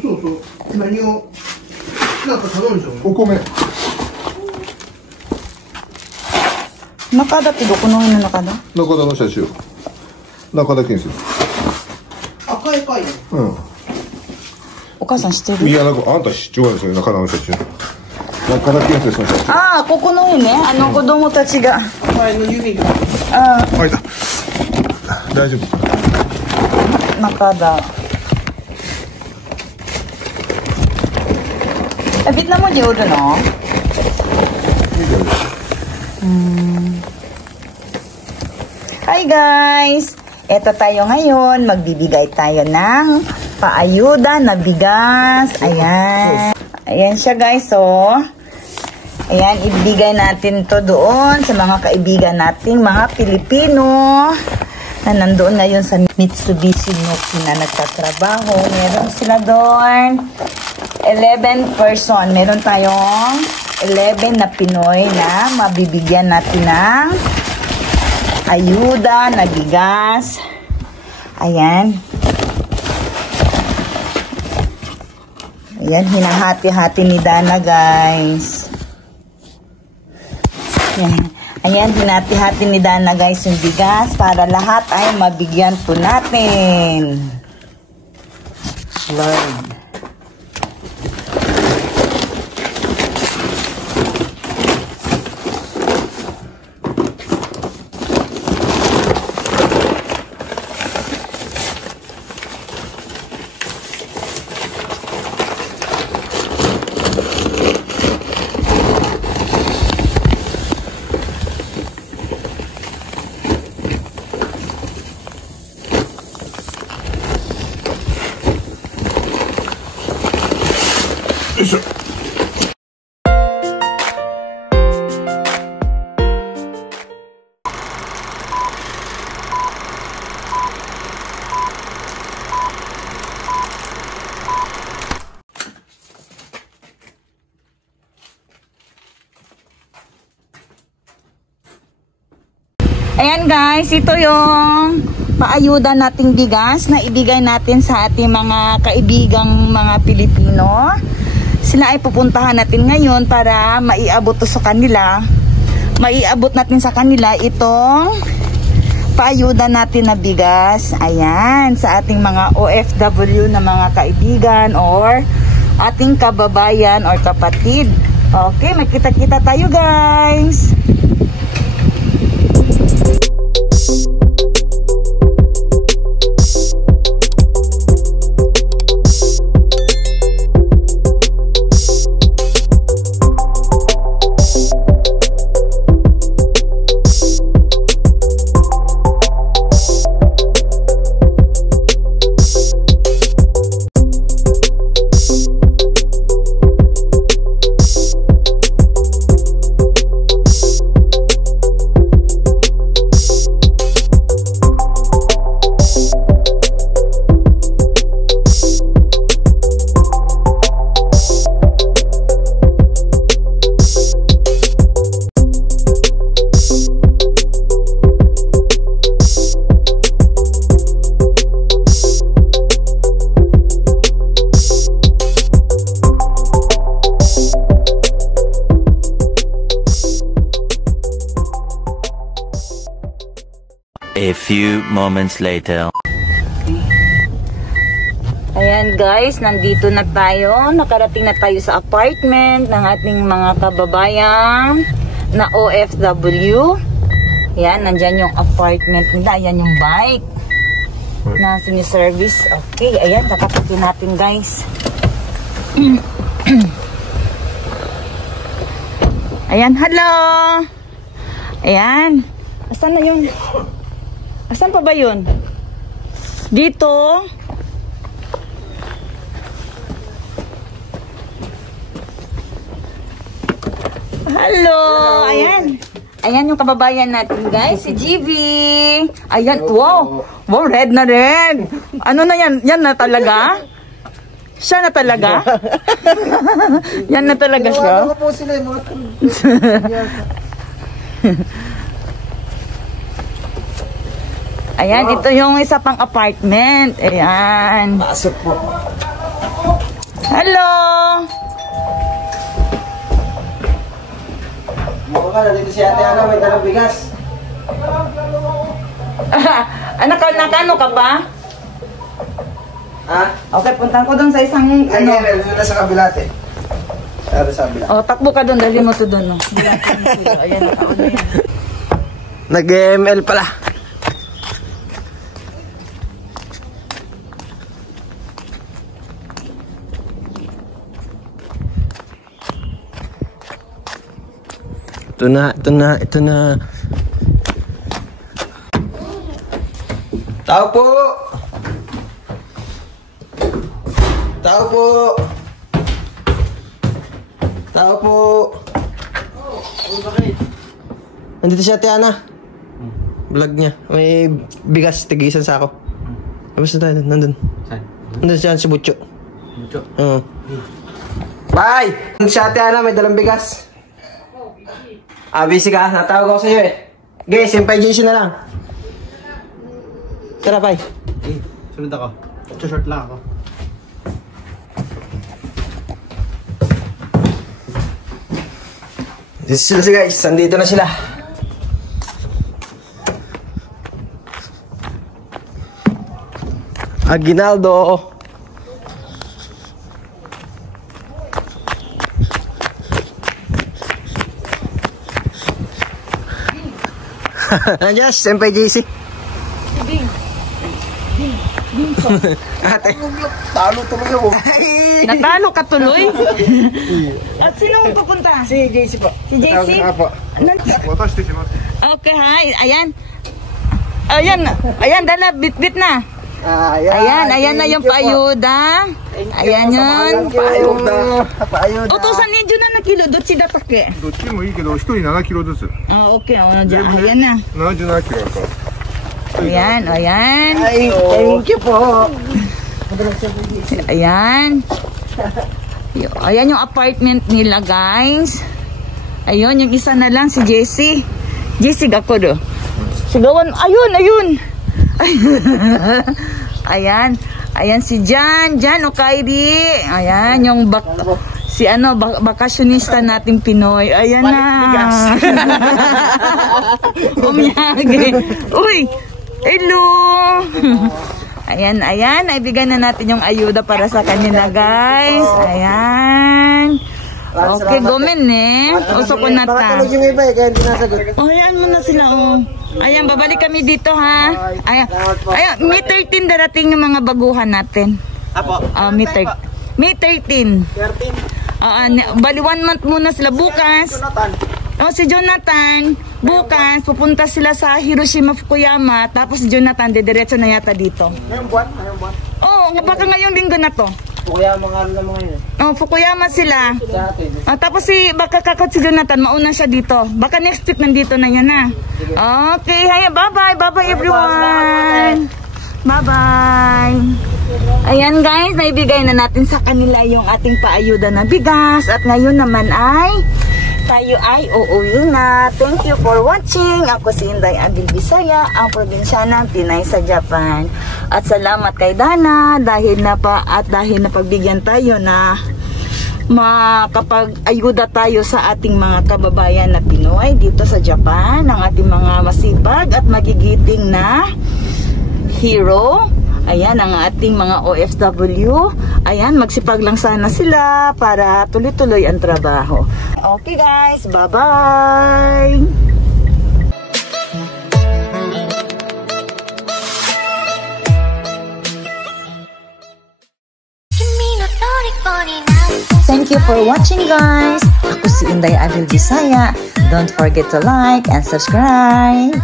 そうそう。何を、なんか頼んじゃうの？お米。中田ってどこの辺の中田？中田の車種。中田建設。赤いかいよ。うん。お母さん知ってる？宮中、あんた知ってるんですよ、中田の車種。中田建設の車種。ああ、ここの辺ね。子供たちが。前の弓が。あ開いた。大丈夫。あ、中田。Vietnam mo di ulo, no? Hi guys! Eto tayo ngayon. Magbibigay tayo ng paayuda na bigas. Ayan. Ayan siya guys, oh. Ayan, ibigay natin to doon sa mga kaibigan nating mga Pilipino na nandoon ngayon sa Mitsubishi Noki na nagtatrabaho. Meron sila doon 11 person. Meron tayong 11 na Pinoy na mabibigyan natin ng ayuda na bigas. Ayan. Ayan, hinahati-hati ni Dana, guys. Ayan. Ayan, hinati-hati ni Dana, guys, yung bigas para lahat ay mabigyan po natin. Lord. Ayan guys, ito yung paayuda nating bigas na ibigay natin sa ating mga kaibigang mga Pilipino. Sila ay pupuntahan natin ngayon para maiabot to sa kanila. Maiabot natin sa kanila itong paayuda natin na bigas. Ayan, sa ating mga OFW na mga kaibigan or ating kababayan or kapatid. Okay, magkita-kita tayo guys. A few moments later. Ayan guys, nandito na tayo. Nakarating na tayo sa apartment ng ating mga kababayan na OFW. Ayan, nandyan yung apartment nila. Ayan yung bike na siniservice. Okay, ayan, tatapakin natin guys. Ayan, hello! Ayan. Asan na yun? Asan pa ba yun? Dito. Hello! Ayan. Ayan yung kababayan natin guys. Si GB. Ayan. Wow. Wow, red na red. Ano na yan? Yan na talaga? Siya na talaga? Yan na talaga siya. Ano po sila yung mga Ayan, ito yung isa pang apartment. Ayan. pasok po. Hello! Mukha ka, nandito si Ate Ana, may dalang bigas. Nakano ka pa? Ha? Okay, puntan ko doon sa isang Ay, doon na sa kabila, ate. Sa kabila. Oh, takbo ka doon, dali mo to doon. No? Ayan, nakaano yan. Nag-ML pala. Ito na. Tao po! Tao po! Tao po! Nandito si Ate Ana. Vlog niya. May bigas, tigisan sa ako. Tapos na tayo, nandun. Saan? Nandun siya si Butcho. Butcho? Oo. Bye! Si Ate Ana, may dalang bigas. Busy ka? Natawag ako sa'yo eh. Okay, simpay JC na lang. Tara, bye. Eh, sunod ako. Short lang ako. Dito sila guys, nandito na sila. Aguinaldo. Nandiyan, Senpai JC. Ate, talo tuloy ako. Natalo ka tuloy? At sino ang pupunta? Si JC po. Si JC? Apo. Okay, hi. Ayan, dala, bit-bit na. Ayan na yung paayuda. Ayan yun. Paayuda. Utusan ni Jun na kilo, dotsi datake. どっちもいいけど、1人7キロずつ。 Okay, ayan na. 77キロか。 Ayan. Ay, thank you po. Ayan. Ayan yung apartment nila, guys. Ayun, yung isa na lang, si Jessie. Jessie, ako do. Sigawan, ayun. Ayan si Jan Okairi. Ayan, yung bakasyonista nating Pinoy. Ayan na. Umyagi. Uy, hello. Ayan, naibigay na natin yung ayuda para sa kanila, guys. Ayan. Okay, gomen eh. Usok ko na ta. Baka tulog yung iba eh, kaya hindi nasagot. Oh, ayan mo na sila, oh. Ayan, babalik kami dito, ha. Ayan, May 13 darating yung mga baguhan natin. Apo. May 13. 13. Bali 1 month muna sila bukas. Si Jonathan, bukas, pupunta sila sa Hiroshima, Fukuyama. Tapos si Jonathan, diretso na yata dito. Ngayong buwan? Oo, baka ngayong linggo na to. Fukuyama nga na mga yun. Fukuyama sila. Sa atin. Tapos baka kakot si Jonathan, mauna siya dito. Baka next week nandito na yun na. Okay, bye-bye. Bye-bye everyone. Bye-bye. Ayan guys, naibigay na natin sa kanila yung ating paayuda na bigas. At ngayon naman tayo ay uuwi na. Thank you for watching. Ako si Inday Abil Bisaya, ang probinsyanang Pinay sa Japan. At salamat kay Dana dahil napagbigyan tayo na makapag-ayuda tayo sa ating mga kababayan na Pinoy dito sa Japan. Ang ating mga masipag at magigiting na hero. Ayan, ang ating mga OFW. Ayan, magsipag lang sana sila para tuloy-tuloy ang trabaho. Okay guys, bye-bye! Thank you for watching guys! Ako si Inday Abil Bisaya. Don't forget to like and subscribe!